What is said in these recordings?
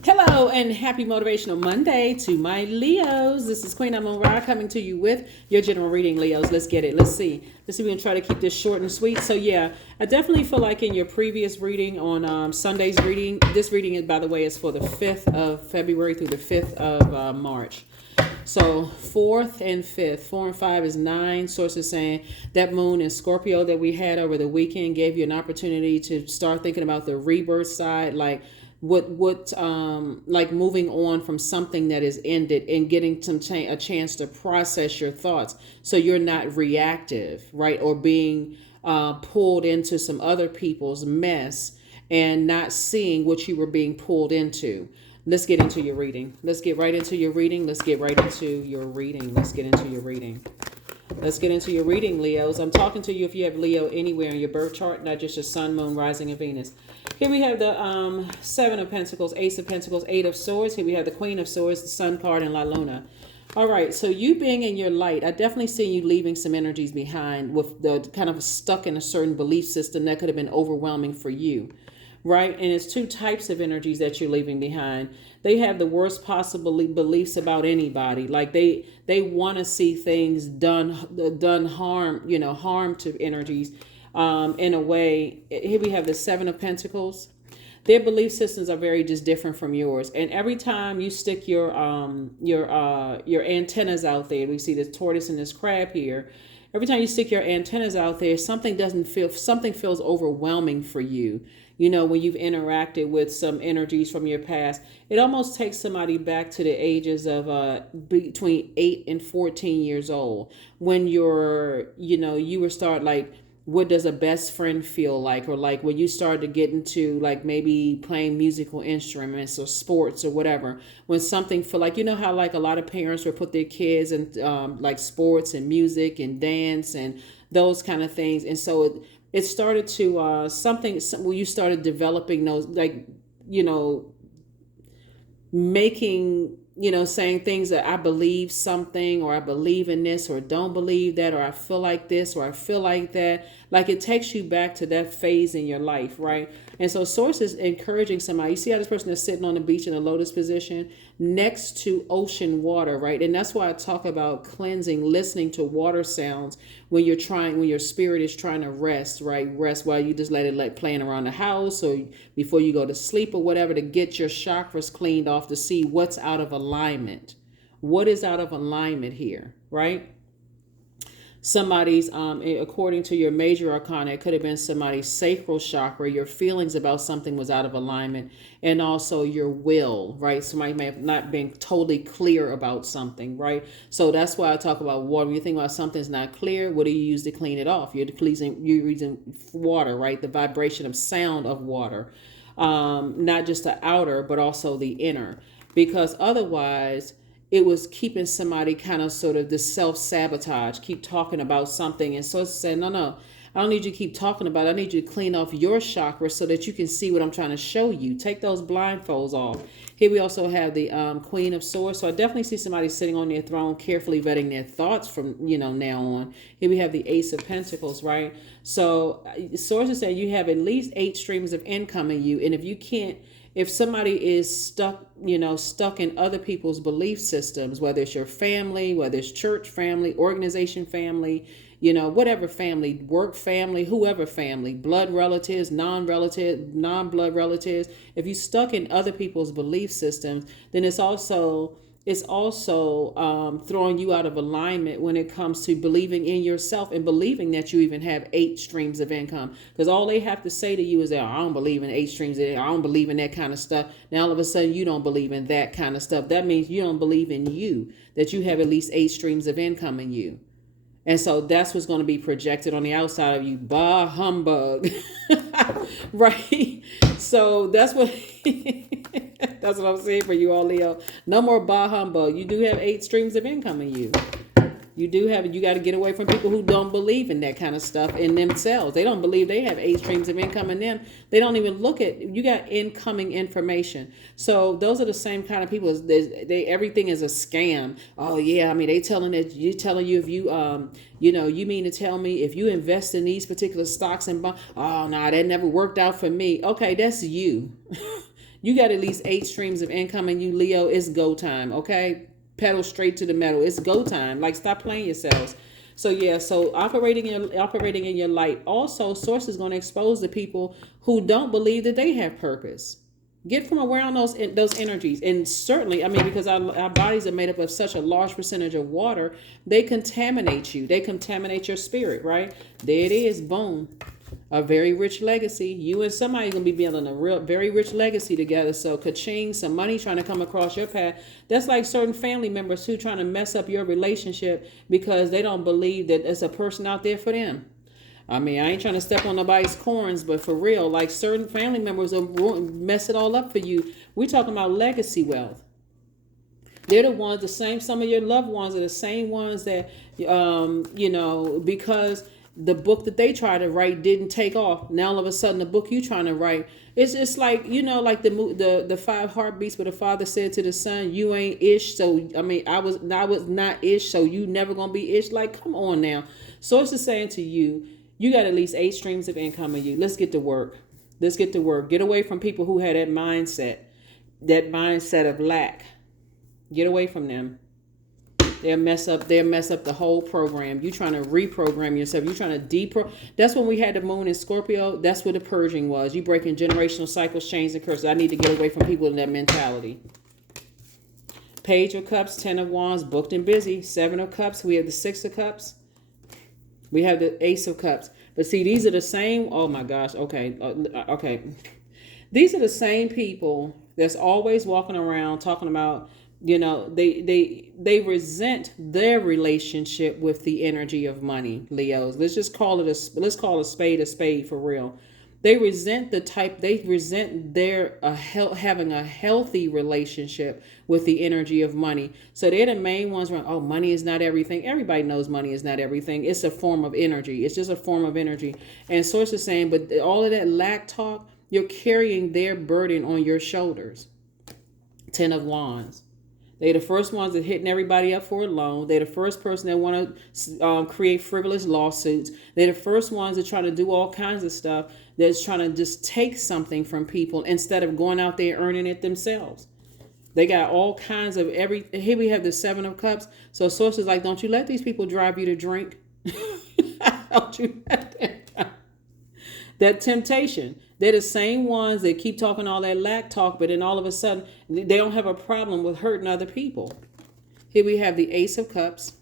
Hello and happy Motivational Monday to my Leos. This is Queen Amun Ra coming to you with your general reading, Leos. Let's get it. Let's see. We can try to keep this short and sweet. So yeah, I definitely feel like in your previous reading on Sunday's reading, this reading is, by the way, is for the 5th of February through the 5th of March. So 4th and 5th, 4 and 5 is 9. Sources saying that moon in Scorpio that we had over the weekend gave you an opportunity to start thinking about the rebirth side, like like moving on from something that is ended and getting a chance to process your thoughts, so you're not reactive, right, or being pulled into some other people's mess and not seeing what you were being pulled into. Let's get into your reading. Let's get right into your reading. Let's get right into your reading. Let's get into your reading. Let's get into your reading, Leos. I'm talking to you if you have Leo anywhere in your birth chart, not just your sun, moon, rising, and Venus. Here we have the 7 of Pentacles, Ace of Pentacles, 8 of Swords. Here we have the Queen of Swords, the Sun card, and La Luna. All right, so you being in your light, I definitely see you leaving some energies behind with the kind of stuck in a certain belief system that could have been overwhelming for you. Right? And it's two types of energies that you're leaving behind. They have the worst possible beliefs about anybody. Like they want to see things done harm to energies in a way. Here we have the 7 of Pentacles. Their belief systems are very just different from yours. And every time you stick your antennas out there, we see this tortoise and this crab here. Every time you stick your antennas out there, something feels overwhelming for you. You know, when you've interacted with some energies from your past, it almost takes somebody back to the ages of between 8 and 14 years old, when you were start like, what does a best friend feel like? Or like when you start to get into like maybe playing musical instruments or sports or whatever, when something feel like, you know how like a lot of parents would put their kids in like sports and music and dance and those kind of things. And so it started to where you started developing those, like, making, saying things that I believe something, or I believe in this, or don't believe that, or I feel like this, or I feel like that. Like it takes you back to that phase in your life, right? And so Source is encouraging somebody. You see how this person is sitting on the beach in a lotus position next to ocean water, right? And that's why I talk about cleansing, listening to water sounds when your spirit is trying to rest, right? Rest while you just let it like playing around the house or before you go to sleep or whatever, to get your chakras cleaned off, to see what's out of alignment. What is out of alignment here, right? Somebody's according to your major arcana, it could have been somebody's sacral chakra. Your feelings about something was out of alignment, and also your will, right? Somebody may have not been totally clear about something, right? So that's why I talk about water. When you think about something's not clear, what do you use to clean it off? You're using water, right? The vibration of sound of water, not just the outer but also the inner, because otherwise it was keeping somebody kind of sort of this self-sabotage, keep talking about something. And so it's saying, no, I don't need you to keep talking about it. I need you to clean off your chakra so that you can see what I'm trying to show you. Take those blindfolds off. Here we also have the Queen of Swords. So I definitely see somebody sitting on their throne, carefully vetting their thoughts from, now on. Here we have the Ace of Pentacles, right? So sources say you have at least 8 streams of income in you. And if somebody is stuck in other people's belief systems, whether it's your family, whether it's church family, organization family, whatever family, work family, whoever family, blood relatives, non-blood relatives, if you're stuck in other people's belief systems, then it's also throwing you out of alignment when it comes to believing in yourself and believing that you even have 8 streams of income. Because all they have to say to you is that I don't believe in 8 streams of income. I don't believe in that kind of stuff. Now all of a sudden you don't believe in that kind of stuff. That means you don't believe in you, that you have at least 8 streams of income in you. And so that's what's going to be projected on the outside of you. Bah humbug. Right? So that's what that's what I'm saying for you all, Leo. No more bah humbug. You do have 8 streams of income in you. You got to get away from people who don't believe in that kind of stuff in themselves. They don't believe they have 8 streams of income in them. They don't even look at, you got incoming information. So those are the same kind of people. They everything is a scam. Oh yeah, I mean you if you you mean to tell me if you invest in these particular stocks and bonds, oh no, that never worked out for me. Okay, that's you. You got at least 8 streams of income and you, Leo, it's go time, okay? Pedal straight to the metal. It's go time. Like, stop playing yourselves. So yeah, so operating in your light. Also, source is going to expose the people who don't believe that they have purpose. Get from around those energies. And certainly, I mean, because our bodies are made up of such a large percentage of water, they contaminate you. They contaminate your spirit, right? There it is. Boom. A very rich legacy. You and somebody going to be building a very rich legacy together. So ka-ching, some money trying to come across your path. That's like certain family members who trying to mess up your relationship because they don't believe that there's a person out there for them. I mean, I ain't trying to step on nobody's corns, but for real, like certain family members will mess it all up for you. We're talking about legacy wealth. They're the ones, some of your loved ones are the same ones that, because the book that they tried to write didn't take off. Now all of a sudden the book you trying to write, it's like, like the 5 heartbeats where the father said to the son, you ain't ish. So, I mean, I was not ish. So you never going to be ish. Like, come on now. Source is saying to you, you got at least 8 streams of income in you. Let's get to work. Get away from people who had that mindset of lack. Get away from them. They'll mess up the whole program. You trying to reprogram yourself. You trying to That's when we had the moon in Scorpio. That's what the purging was. You breaking generational cycles, chains, and curses. I need to get away from people in that mentality. Page of Cups, 10 of Wands, booked and busy. 7 of Cups. We have the 6 of Cups. We have the Ace of Cups. But see, these are the same. Oh my gosh. Okay. Okay. These are the same people that's always walking around talking about, they resent their relationship with the energy of money, Leos. Let's call a spade for real. They resent their having a healthy relationship with the energy of money. So they're the main ones where, oh, money is not everything. Everybody knows money is not everything. It's a form of energy. It's just a form of energy. And Source is saying, but all of that lack talk, you're carrying their burden on your shoulders. 10 of Wands. They're the first ones that hitting everybody up for a loan. They're the first person that want to create frivolous lawsuits. They're the first ones that try to do all kinds of stuff that's trying to just take something from people instead of going out there earning it themselves. They got all kinds of here we have the 7 of Cups. So Source is like, don't you let these people drive you to drink. Don't you let them. That temptation. They're the same ones that keep talking all that lack talk, but then all of a sudden, they don't have a problem with hurting other people. Here we have the Ace of Cups.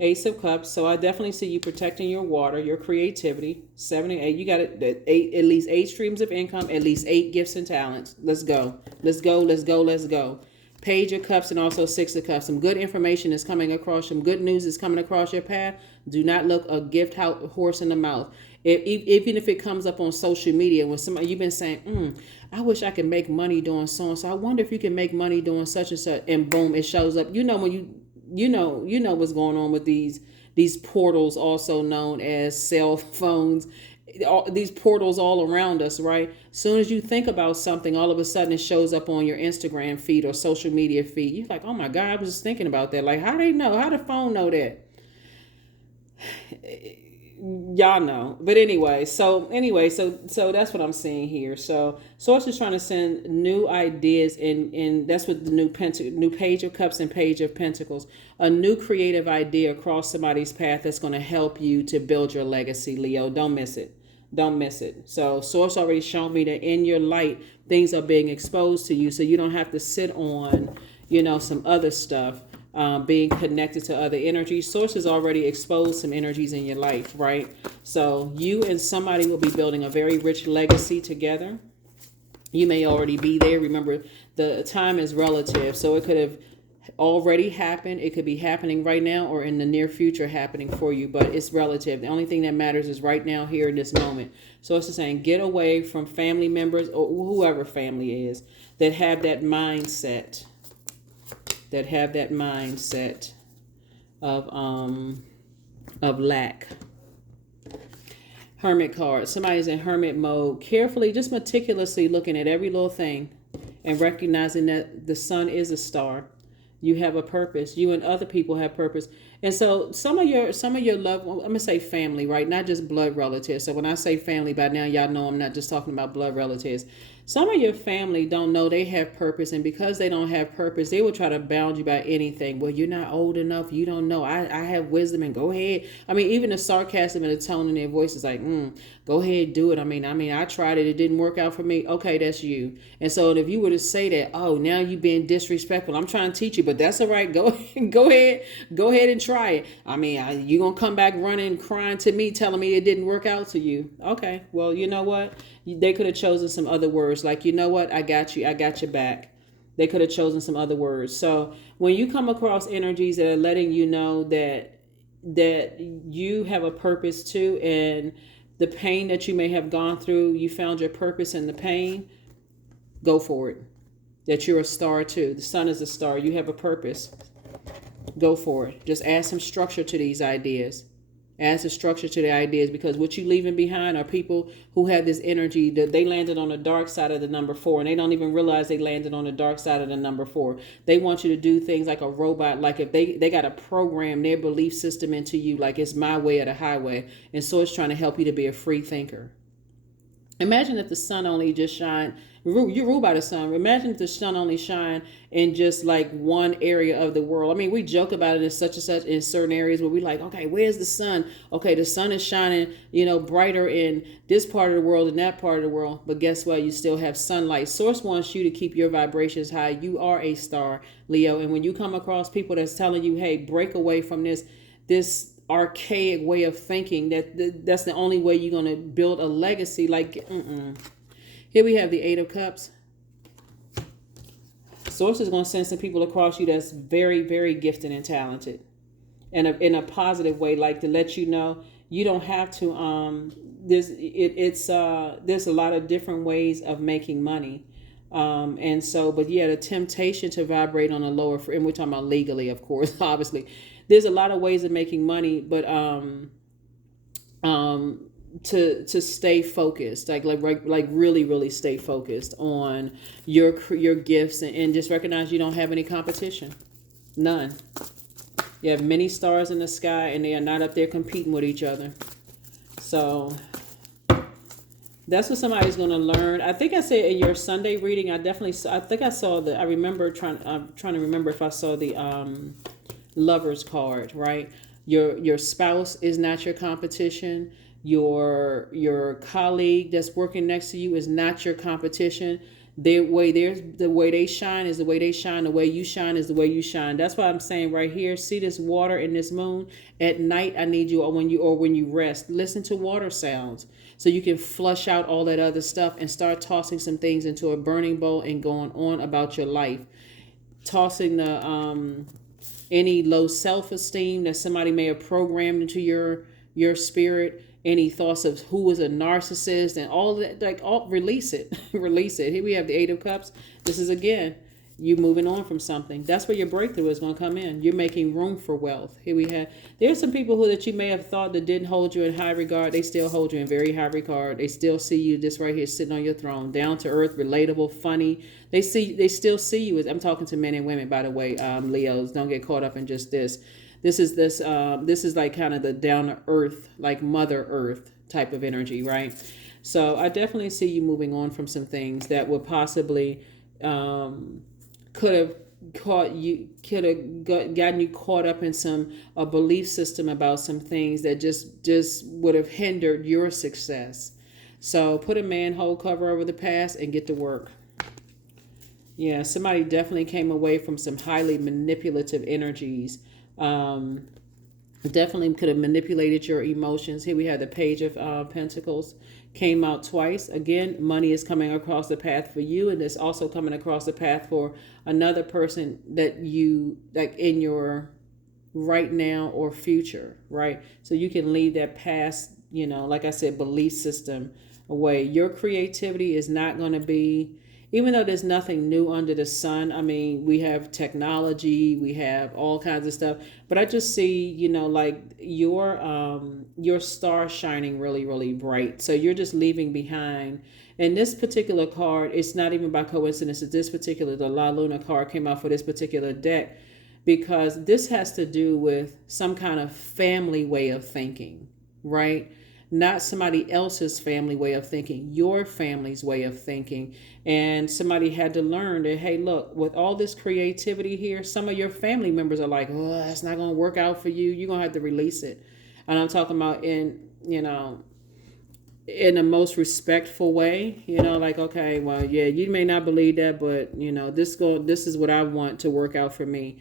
Ace of Cups. So I definitely see you protecting your water, your creativity. 7 and 8. You got at least 8 streams of income, at least 8 gifts and talents. Let's go. Let's go. Let's go. Let's go. Page of Cups and also 6 of Cups. Some good information is coming across. Some good news is coming across your path. Do not look a gift horse in the mouth. Even if it comes up on social media, when somebody you've been saying, I wish I could make money doing so and so. I wonder if you can make money doing such and such, and boom, it shows up. When you know what's going on with these portals, also known as cell phones. These portals all around us, right? As soon as you think about something, all of a sudden it shows up on your Instagram feed or social media feed. You're like, oh my God, I was just thinking about that. Like, how they know? How the phone know that? Y'all know. But anyway, so that's what I'm seeing here. So Source is trying to send new ideas, and that's what the new Page of Cups and Page of Pentacles, a new creative idea across somebody's path that's going to help you to build your legacy, Leo. Don't miss it. Don't miss it. So Source already shown me that in your light, things are being exposed to you, so you don't have to sit on, some other stuff. Being connected to other energies. Source has already exposed some energies in your life, right? So you and somebody will be building a very rich legacy together. You may already be there. Remember, the time is relative. So it could have already happened. It could be happening right now or in the near future happening for you, but it's relative. The only thing that matters is right now, here in this moment. So it's saying get away from family members or whoever family is that have that mindset. Of lack. Hermit card. Somebody's in hermit mode, carefully, just meticulously looking at every little thing and recognizing that the sun is a star. You have a purpose. You and other people have purpose. And so some of your loved ones, I'm going to say family, right? Not just blood relatives. So when I say family, by now y'all know I'm not just talking about blood relatives. Some of your family don't know they have purpose, and because they don't have purpose, they will try to bound you by anything. Well, you're not old enough. You don't know. I have wisdom, and go ahead. I mean, even the sarcasm and the tone in their voice is like, go ahead, do it. I tried it. It didn't work out for me. Okay, that's you. And so if you were to say that, oh, now you being disrespectful. I'm trying to teach you, but that's all right. Go ahead and try it. You gonna come back running, crying to me, telling me it didn't work out to you. Okay, well, you know what? They could have chosen some other words, like, you know what, I got you, I got your back. They could have chosen some other words. So when you come across energies that are letting you know that you have a purpose too, and the pain that you may have gone through, you found your purpose in the pain, go for it. That you're a star too. The sun is a star. You have a purpose. Go for it. Just add some structure to these ideas. Add some structure to the ideas, because what you leaving behind are people who have this energy that they landed on the dark side of the number 4, and they don't even realize they landed on the dark side of the number 4. They want you to do things like a robot, like if they got to program their belief system into you, like it's my way or the highway. And so it's trying to help you to be a free thinker. Imagine if the sun only just shine. You're ruled by the sun. Imagine if the sun only shine in just like one area of the world. I mean, we joke about it in such and such in certain areas where we like, okay, where's the sun? Okay, the sun is shining, brighter in this part of the world and that part of the world. But guess what? You still have sunlight. Source wants you to keep your vibrations high. You are a star, Leo. And when you come across people that's telling you, hey, break away from this archaic way of thinking, that's the only way you're going to build a legacy. Like, Here we have the 8 of Cups. Source is going to send some people across you that's very, very gifted and talented, and in a positive way, like to let you know you don't have to. There's a lot of different ways of making money, and so, but yeah, the temptation to vibrate on a lower, and we're talking about legally, of course, obviously. There's a lot of ways of making money, but to stay focused, like really, really stay focused on your gifts, and just recognize you don't have any competition, none. You have many stars in the sky, and they are not up there competing with each other. So that's what somebody's going to learn. I think I said in your Sunday reading, I think I saw the. I'm trying to remember if I saw the Lover's card, right? Your spouse is not your competition. Your colleague that's working next to you is not your competition. The way they shine is the way they shine. The way you shine is the way you shine. That's why I'm saying right here, see this water and this moon? At night, I need you, or when you rest, listen to water sounds so you can flush out all that other stuff and start tossing some things into a burning bowl and going on about your life. Tossing the any low self-esteem that somebody may have programmed into your spirit, any thoughts of who is a narcissist and all that, release it. Release it. Here we have the 8 of Cups. This is, again, you moving on from something. That's where your breakthrough is going to come in. You're making room for wealth. Here we have, there's some people that you may have thought that didn't hold you in high regard. They still hold you in very high regard. They still see you just right here sitting on your throne, down to earth, relatable, funny. They still see you as, I'm talking to men and women, by the way, Leos, don't get caught up in just this. This is like kind of the down to earth, like Mother Earth type of energy, right? So I definitely see you moving on from some things that would possibly could have gotten you caught up in a belief system about some things that just would have hindered your success. So put a manhole cover over the past and get to work. Yeah, somebody definitely came away from some highly manipulative energies. Definitely could have manipulated your emotions. Here we have the Page of Pentacles, came out twice. Again, money is coming across the path for you, and it's also coming across the path for another person that you like in your right now or future, right? So you can leave that past, like I said, belief system away. Your creativity is not going to be, even though there's nothing new under the sun. I mean, we have technology, we have all kinds of stuff, but I just see, like your star shining really, really bright. So you're just leaving behind. And this particular card, it's not even by coincidence that the La Luna card came out for this particular deck, because this has to do with some kind of family way of thinking, right? not somebody else's family way of thinking, your family's way of thinking. And somebody had to learn that, hey, look, with all this creativity here, some of your family members are like, oh, that's not going to work out for you. You're going to have to release it. And I'm talking about in the most respectful way, like, okay, well, yeah, you may not believe that, but this is what I want to work out for me.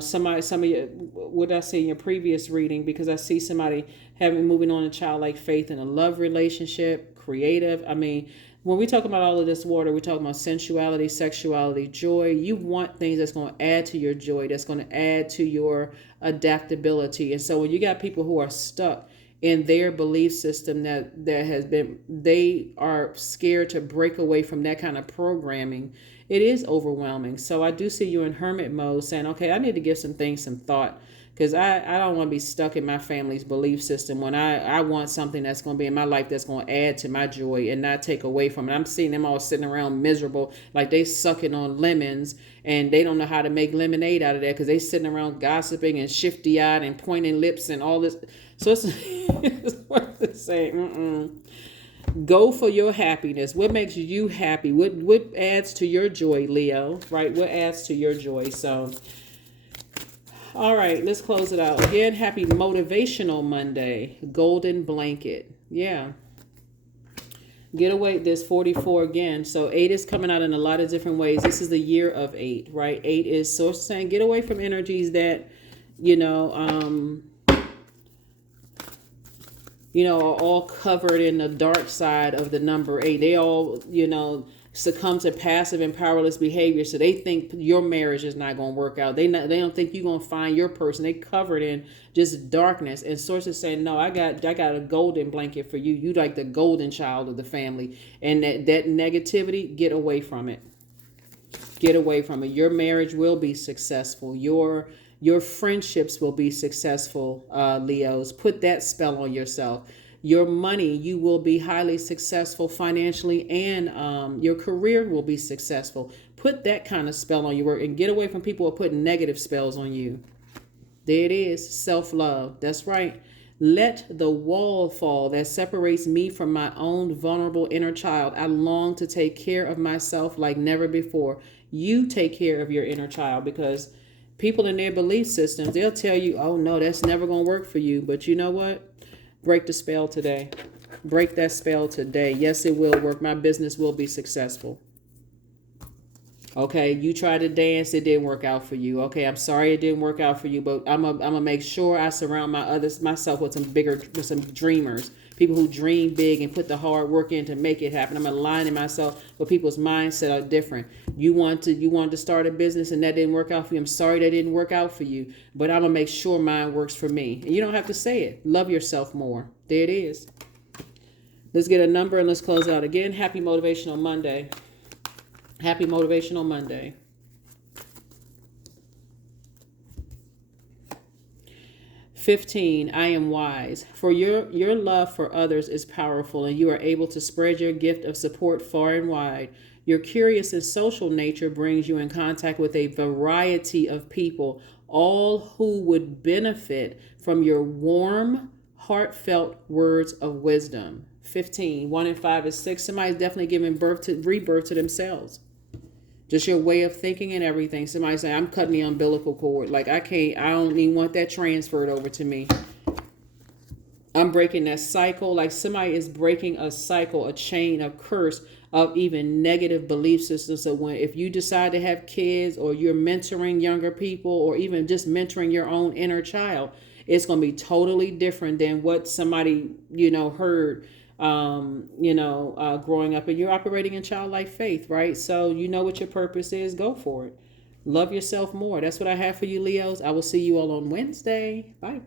Some of you, what I see in your previous reading, because I see somebody moving on in childlike faith in a love relationship, creative. I mean, when we talk about all of this water, we're talking about sensuality, sexuality, joy. You want things that's going to add to your joy, that's going to add to your adaptability. And so when you got people who are stuck in their belief system they are scared to break away from that kind of programming, it is overwhelming. So I do see you in hermit mode saying, okay, I need to give some things some thought, because I don't want to be stuck in my family's belief system when I want something that's going to be in my life that's going to add to my joy and not take away from it. I'm seeing them all sitting around miserable, like they sucking on lemons, and they don't know how to make lemonade out of that because they sitting around gossiping and shifty-eyed and pointing lips and all this. So it's worth saying, go for your happiness. What makes you happy? What adds to your joy, Leo? Right? What adds to your joy? So, all right, let's close it out. Again, happy Motivational Monday. Golden blanket. Yeah. Get away. There's 44 again. So 8 is coming out in a lot of different ways. This is the year of 8, right? 8 is so saying get away from energies that, are all covered in the dark side of the number 8. They all, succumb to passive and powerless behavior. So they think your marriage is not going to work out. They don't think you're going to find your person. They covered in just darkness. And sources saying, no, I got a golden blanket for you. You like the golden child of the family. And that negativity, get away from it. Get away from it. Your marriage will be successful. Your friendships will be successful, Leos. Put that spell on yourself. Your money, you will be highly successful financially, and your career will be successful. Put that kind of spell on your work and get away from people who are putting negative spells on you. There it is. Self-love. That's right. Let the wall fall that separates me from my own vulnerable inner child. I long to take care of myself like never before. You take care of your inner child, because people in their belief systems, they'll tell you, oh, no, that's never going to work for you. But you know what? Break the spell today. Break that spell today. Yes, it will work. My business will be successful. Okay, you tried to dance, it didn't work out for you. Okay, I'm sorry it didn't work out for you, but I'm gonna make sure I surround myself with some dreamers, people who dream big and put the hard work in to make it happen. I'm aligning myself with people's mindset are different. You wanted to start a business and that didn't work out for you. I'm sorry that didn't work out for you, but I'm gonna make sure mine works for me. And you don't have to say it. Love yourself more. There it is. Let's get a number and let's close out. Again, happy Motivational Monday. Happy Motivational Monday. 15, I am wise. For your love for others is powerful, and you are able to spread your gift of support far and wide. Your curious and social nature brings you in contact with a variety of people, all who would benefit from your warm, heartfelt words of wisdom. 15, 1 and 5 is 6. Somebody's definitely giving rebirth to themselves. Just your way of thinking and everything. Somebody say, I'm cutting the umbilical cord. Like, I don't even want that transferred over to me. I'm breaking that cycle. Like somebody is breaking a cycle, a chain, a curse of even negative belief systems. So if you decide to have kids, or you're mentoring younger people, or even just mentoring your own inner child, it's going to be totally different than what somebody, heard growing up. And you're operating in childlike faith, right? So you know what your purpose is. Go for it. Love yourself more. That's what I have for you, Leos. I will see you all on Wednesday. Bye.